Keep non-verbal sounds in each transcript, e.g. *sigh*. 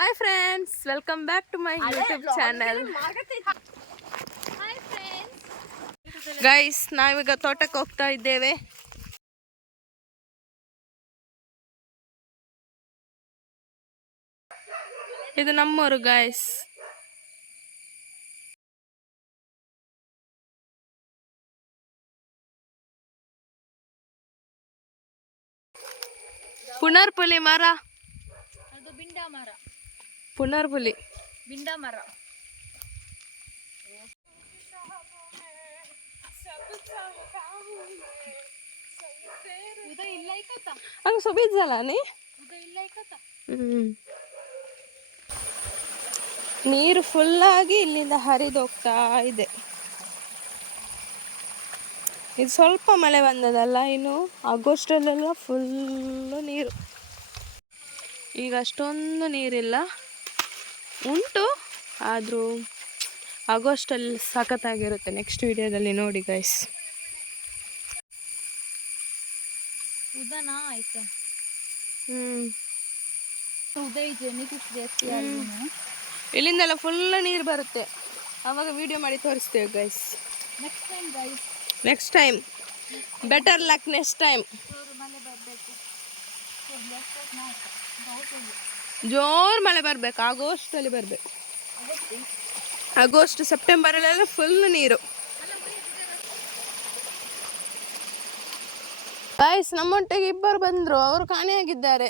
Hi friends welcome back to my YouTube channel guys ನಾವೀಗ ತೋಟಕ್ಕೆ ಹೋಗ್ತಾ ಇದ್ದೇವೆ. ಇದು ನಮ್ಮೂರು ಗೈಸ್ ಪುನರ್ಪುಲಿ ಮರ. ಅದು ಬಿಂಡ ಮರ. ಪುನರ್ಪುಲಿ ಬಿಂಡ ಮರ ಹಂಗೆ ಸುಬಿದ್ಸಲ್ಲ ನೀ? ನೀರು ಫುಲ್ಲಾಗಿ ಇಲ್ಲಿಂದ ಹರಿದೋಗ್ತಾ ಇದೆ. ಇದು ಸ್ವಲ್ಪ ಮಳೆ ಬಂದದಲ್ಲ ಇನ್ನು ಆಗಸ್ಟಲ್ಲೆಲ್ಲ ಫುಲ್ಲು ನೀರು. ಈಗ ಅಷ್ಟೊಂದು ನೀರಿಲ್ಲ. ಉಂಟು ಆದರೂ ಆಗೋಸ್ಟಲ್ಲಿ ಸಖತ್ತಾಗಿರುತ್ತೆ. ನೆಕ್ಸ್ಟ್ ವಿಡಿಯೋದಲ್ಲಿ ನೋಡಿ ಗೈಸ್ ಉದನ ಜಾಸ್ತಿ ಇಲ್ಲಿಂದೆಲ್ಲ ಫುಲ್ ನೀರು ಬರುತ್ತೆ. ಆವಾಗ ವಿಡಿಯೋ ಮಾಡಿ ತೋರಿಸ್ತೇವೆ guys next time guys next time better luck next time ಜೋರು ಮಳೆ ಬರ್ಬೇಕು ಆಗಸ್ಟಲ್ಲಿ ಬರಬೇಕು. ಆಗಸ್ಟ್ ಸೆಪ್ಟೆಂಬರಲ್ಲೆಲ್ಲ ಫುಲ್ ನೀರು. ಬಾಯ್ಸ್ ನಮ್ಮೊಟ್ಟಿಗೆ ಇಬ್ಬರು ಬಂದ್ರು ಅವರು ಕಾಣೆಯಾಗಿದ್ದಾರೆ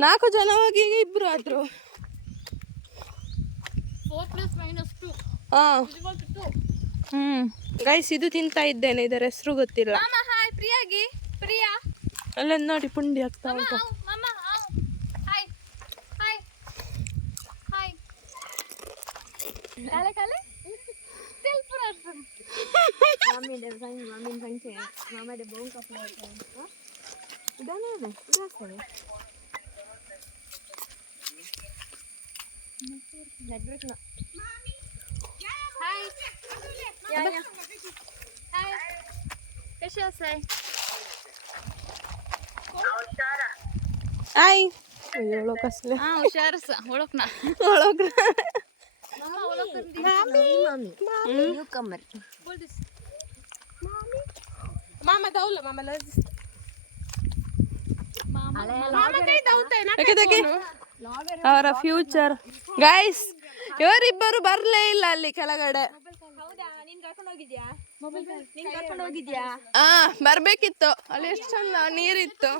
ನಾಲ್ಕು ಜನ ಹೋಗಿ ಈಗ ಇಬ್ರು ಆದ್ರು. ಹ್ಮ್. ಗೈಸ್ ಇದು ತಿಂತಾ ಇದ್ದೇನೆ ಇದರ ಹೆಸರು ಗೊತ್ತಿಲ್ಲ. ಅಲ್ಲೊಂದು ನೋಡಿ ಪುಂಡಿ ಆಗ್ತಾ ಉಂಟು. mami ndio zangu mami mpanche mama ndio udah kwa kwa Udah ya, ya. Oh, iya, na hai Network na. hai, hai, या. Hai. कशी ya आय. ओळख असले. Hai. हुशार असा. ओळख ना. ओळख ना. na. ओळख करून दे. मामी. मामी. Mami. Mami. बोल दिस. ಮಾಮ ದೌಲ ಮಾಮ मामा ಅವರ ಫ್ಯೂಚರ್ ಗೈಸ್ ಇವರಿಬ್ಬರು ಬರ್ಲೇ ಇಲ್ಲ ಅಲ್ಲಿ ಕೆಳಗಡೆ. ಹಾ ನೀನ್ ಕರ್ಕೊಂಡು ಹೋಗಿದ್ಯಾ? ನೀನ್ ಕರ್ಕೊಂಡು ಹೋಗಿದ್ಯಾ? ಆ ಬರ್ಬೇಕಿತ್ತು. ಅಲ್ಲಿ ಎಷ್ಟು ಚಂದ ನೀರಿತ್ತು.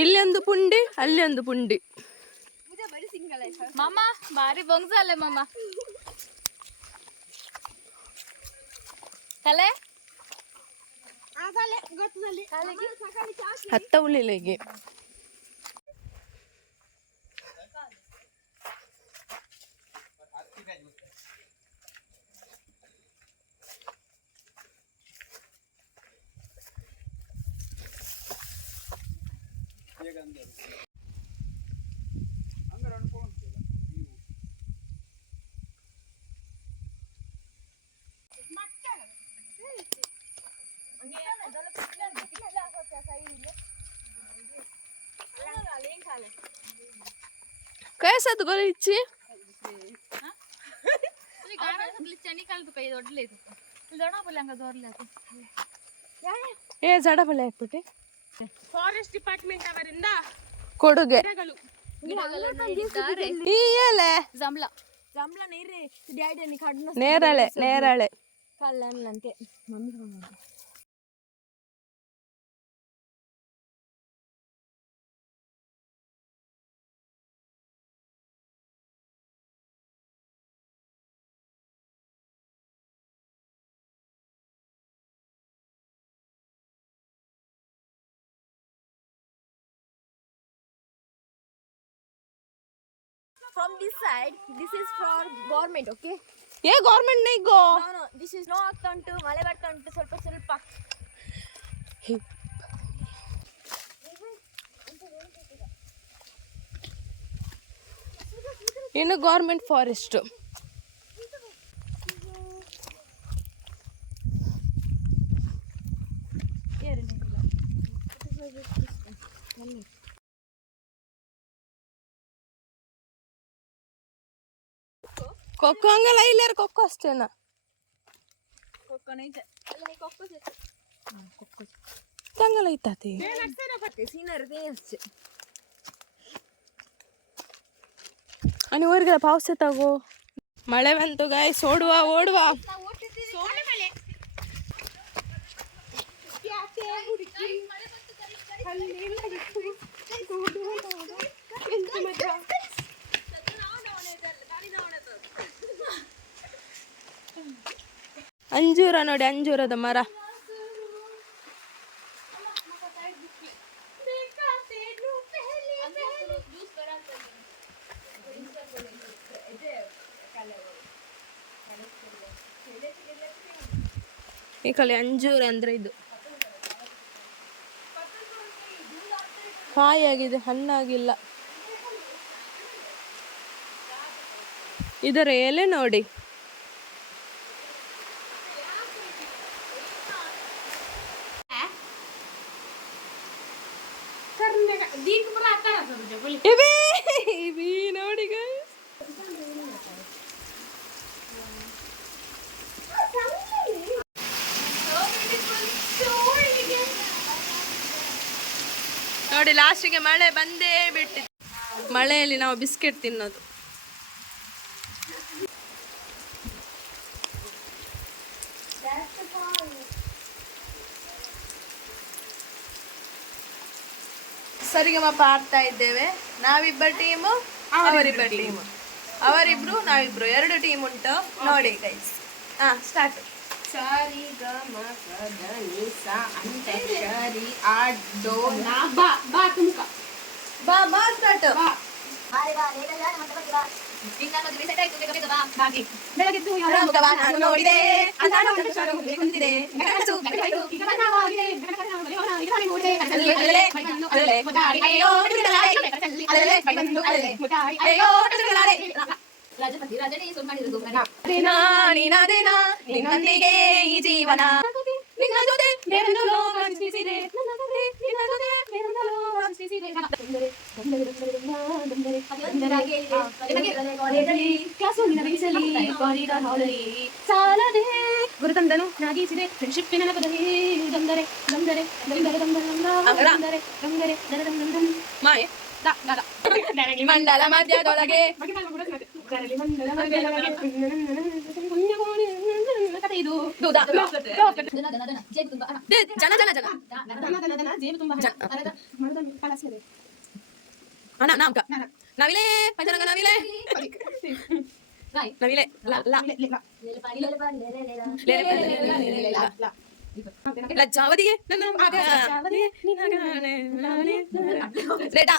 ಇಲ್ಲಿ ಒಂದು ಪುಂಡಿ ಅಲ್ಲಿ ಒಂದು ಪುಂಡಿ. મામા મારી બોંગઝાલે મામા ತಲೆ? ತಲೆಗೆ? ಹತ್ತ ಉಳಿಲಿಗೆ कैसा तो करे ఇచ్చి ఇది గానం అసలు చని కలుపుకై దొడ్లేదు దొడపలంగా దొరలేదు ఏ జడపల ఇప్పుటి ಫಾರೆಸ್ಟ್ ಡಿಪಾರ್ಟ್ಮೆಂಟ್ ಅವರಿಂದ ಕೊಡುಗೆ ಈ ಎಲೆ ಜಂಬ್ಲ ಜಂಬ್ಲ ನೀರೇ ಡ್ಯಾಡಿ ನೇರಳೆ ನೇರಳೆ ಕಲ್ಲಂತೆ mummy From this side, this is for government, okay? ಏ ಗೌರ್ಮೆಂಟ್ ನೈಗೋ No, no, this is no ಆಗ್ತಾ ಉಂಟು ಮಳೆ ಬರ್ತಾ ಉಂಟು ಸ್ವಲ್ಪ ಸ್ವಲ್ಪ ಇನ್ನು ಗೌರ್ಮೆಂಟ್ ಫಾರೆಸ್ಟ್ ಕೊಕ್ಕೋ ಹಂಗಲ್ಲ ಇಲ್ಲಾರ ಕೊಕ್ಕೋ ಅಷ್ಟೇನ? ತಂಗಲ್ಲ ಐತಾತಿ ಅನಿ ಊರಿಗೆ ಪಾವಸ ತಗೋ ಮಳೆ ಬಂತು ಗಾಯ ಸೋಡುವ ಓಡುವ. ಅಂಜೂರ ನೋಡಿ ಅಂಜೂರದ ಮರ. ಈ ಕಲೆ ಅಂಜೂರ ಅಂದ್ರೆ ಇದು. ಕಾಯಾಗಿದೆ ಹಣ್ಣಾಗಿಲ್ಲ. ಇದರ ಎಲೆ ನೋಡಿ. ಲಾಸ್ಟಿಗೆ ಮಳೆ ಬಂದೇ ಬಿಟ್ಟಿತ್ತು. ಮಳೆಯಲ್ಲಿ ನಾವು ಬಿಸ್ಕೆಟ್ ತಿನ್ನೋದು. ಸರಿಗಮಪ ಆಡ್ತಾ ಇದ್ದೇವೆ. ನಾವಿಬ್ಬರ ಟೀಮು ಅವರಿಬ್ಬರ ಟೀಮು. ಅವರಿಬ್ರು ನಾವಿಬ್ರು. ಎರಡು ಟೀಮ್ ಉಂಟು. ನೋಡಿ. ಗೈಸ್ ಹಾ ಸ್ಟಾರ್ಟ್ ಸರಿ ಗ ಮ ಪ ದ ನಿ ಸ ಅಂತ್ಯಾಕ್ಷರಿ ಆ ಡೋ ನಾ ಬಾ ಬಾ ತುಮಕ ಬಾ ಬಾ ಸ್ಟಾರ್ಟ್ ಬೆಳಗೆದ್ದು ನೋಡಿದೆ ರಾಜಪತಿ ರಾಜನೇ ಸುಮ್ಮನಿರು ನಿನ್ನೊಂದಿಗೆ ಈ ಜೀವನ ನಿನ್ನ ಜೊತೆ ಬೇರೊಂದು ಲೋಕ ಸೃಷ್ಟಿಸಿದೆ. ನನ್ನ ಜೊತೆ ನಿನ್ನ. ಸಾಲದೆ ಗುರುತಂದನು ನಾಗೀಸಿದೆ ಫ್ರೆಂಡ್ಶಿಪ್ ನೆನಪದಲ್ಲಿ ಗಂದರೆ ಗಂದರೆ ಗಂದರೆ ಗಂದರೆ ಗಂದರೆ ಗಂದರೆ ಗಂದರೆ ಮಾಯೆ ಮಂಡಲ ಮಧ್ಯದೊಳಗೆ നവിലേ പഞ്ചനക നവിലേ നവിലേ ലജ്ജാവതിയെ ലജ്ജാവതിയെ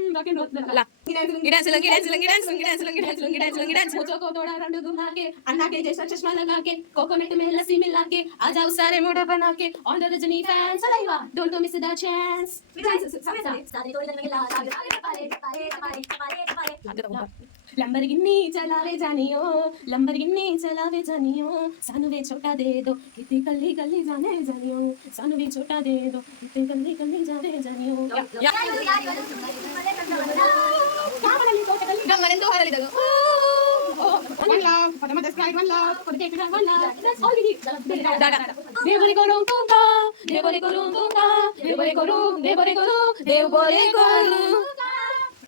dance लगी डांस लगी डांस लगी डांस लगी डांस लगी डांस लगी डांस मुझको थोड़ा रंड घुमा के अन्ना के जैसा चश्मा लगा के कोकोनट में लस्सी मिला के आ जाओ सारे मोड़ा बना के on the Rajni fan saliva don't miss the chance Lamborghini चलावे जानियो लंबरगिनी चलावे जानियो सानू वे छोटा दे दो कितनी गली गली जाने जानियो सानू वे छोटा दे दो कितनी गली गली जावे जानियो ಗಮ್ಮನೆಂದು ಹೊರಲಿದಳು One love for the mother's pride, one love for the taken one love. That's all we need. ದೇವರಿ ಕೊರು Tunga ದೇವರಿ ಕೊರು Tunga ದೇವರಿ ಕೊರು ದೇವರಿ ಕೊರು Dev ಬೋರೆ ಕೊರು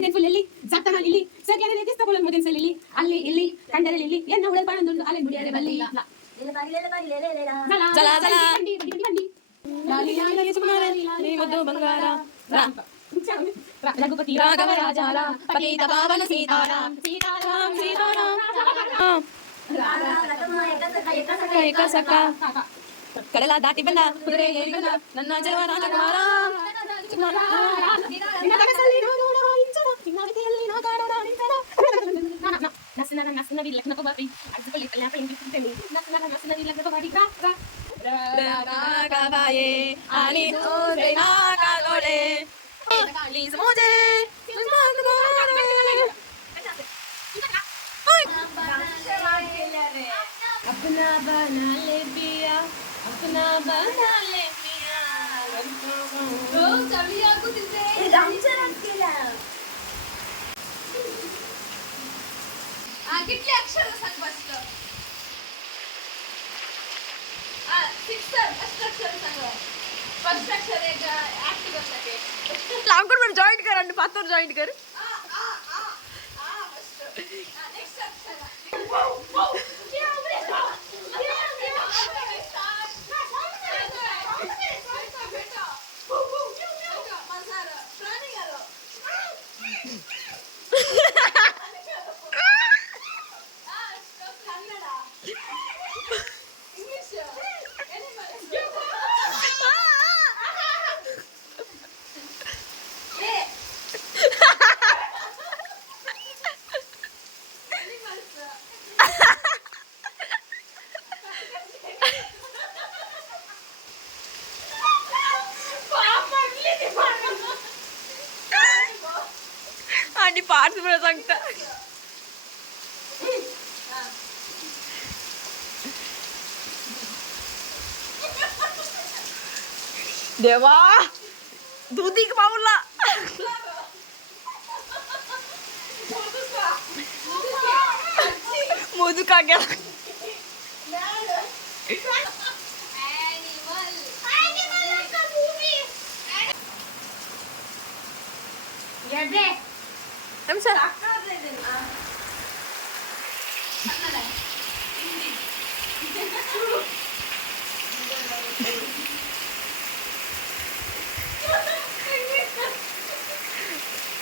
ಫುಲ್ಲಲ್ಲಿ ಜತ್ತನ ಲಿಲ್ಲಿ ಸರಿಯಾದ ರೀತಿ ತಗೊಳ್ಳಲು ಮುದಿನ ಸಲಿಲಿ ಅಲ್ಲಿ ಇಲ್ಲಿ ಕಂಡರೆ ಲಿಲ್ಲಿ ಎನ್ನ ಉಳಲ್ ಪಣಂದು ಅಲ್ಲಿ ಮುಡಿಯರೆ ಬಲ್ಲಿ ಲೇಲೆ ಪಾಡಿ ಲೇಲೆ ಪಾಡಿ ಲೇಲೆ ಲೇಲ ಜಲ, ಜಲ. ಬಂಡಿ ಬಂಡಿ ಬಂಡಿ ಲಾಲಿ ಲಾಲಿ ಲಾಲಿ ಸುಮಾರ ನೀ ಮುದ್ದು ಬಂಗಾರ ರಾ. ರಘುಪತಿ ರಾಘವ ರಾಜಾರ ಪತಿತ ಪಾವನ ಸೀತಾರಾಮ ಸೀತಾರಾಮ ಸೀತಾರಾಮ ಹಾ. ರಕಮ ಏಕಸಕ ಏಕಸಕ ಏಕ ಸಕ ಕಡಲ ದಾಟಿ ಬಂದ ಕುದುರೆ ಏರಿ ಬಂದ ನನ್ನ ಜೀವ ರಾಜಕುಮಾರ ನಿನ್ನ ಕನಸಲ್ಲಿ ನೋಡು ನೋಡು ಇಂಚನ, ನಿನ್ನ ವಿಧಿಯಲ್ಲಿ ನಾ ಕಾಣೋಣ ಇಂಚನ. ನನ, ನ, ನಸನ ನ, ನಸನ ವಿ ಲಗ್ನ ಬಾರಿ ಅಜ್ಜಪಲ್ಲಿ ಕಲ್ಯಾಣ ಇಂಗಿ ತಿಂತೇನೆ ನಸನ ನ, ನಸನ ವಿ ಲಗ್ನ ಬಾರಿ ರಾ ರಾ ಕಾವಾಯೇ ಆನಿ ಓರೆ ನಾಗಾಲೋಳೆ Лиза Моде! अपना बना ले लांबकडून जॉईन कर आणि पातोर जॉईन कर आ आ आ आ फर्स्ट नेक्स्ट अक्षर आठ वेळा सांगता. देवा दुधिक पाऊला मोदू का गेला? Yeah,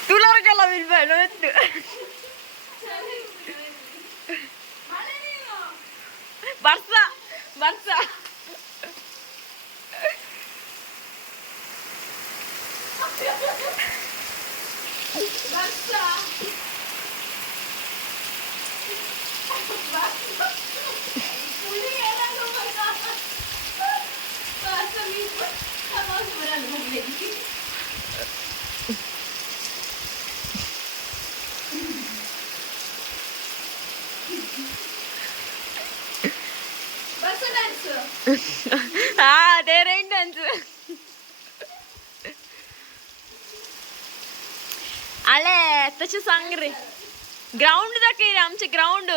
Tular kala bilmem ne etti. Barsa, Barsa. Ha ha ha ha! *laughs* 아, 내 레인 댄스. आले तसे सांग रे ग्राउंड दाखय रे आमचे ग्राउंड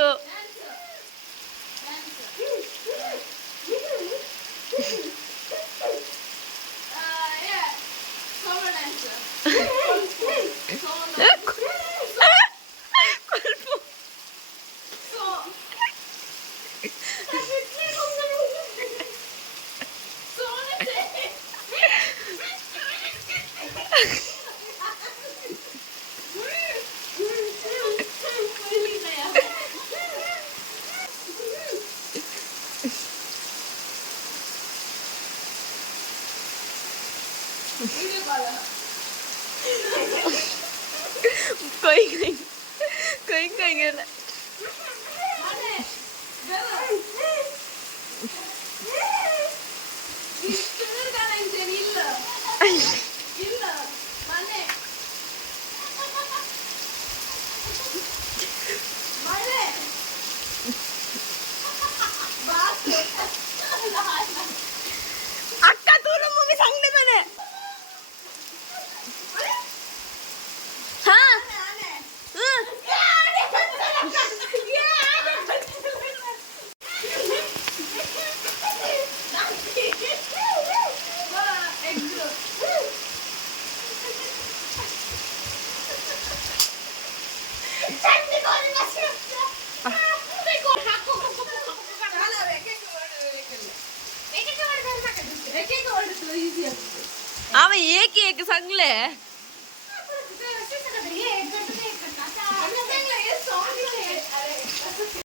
蹬脸